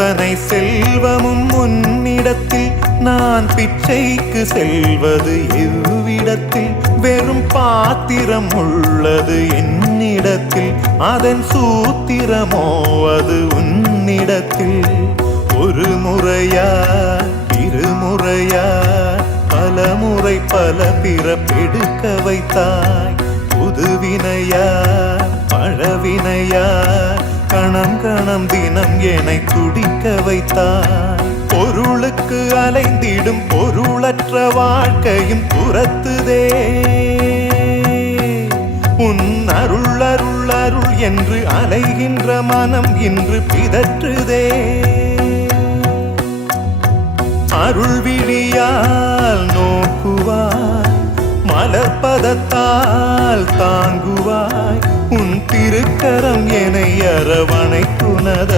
அத்தனை செல்வமும் உன்னிடத்தில் நான் பிச்சைக்கு செல்வது எவ்விடத்தில் வெறும் பாத்திரம் உள்ளது என்னிடத்தில் அதன் சூத்திரமோ அது உன்னிடத்தில் ஒரு முறையா இருமுறையா பல முறை பல பிறப்பெடுக்க வைத்தாய் புதுவினையா பழவினையா கணம் கணம் தினம் என்னை துடிக்க வைத்தாய் பொருளுக்கு அலைந்திடும் பொருளற்ற வாழ்க்கையும் துரத்துதே உன் அருள் அருள் அருள் என்று அலைகின்ற மனம் இன்று பிதற்றுதே அருள் விழியால் நோக்குவாய் மலர்பதத்தால் தாங்குவாய் உன் திருக்கரம் என்னை அரவணைக்குனத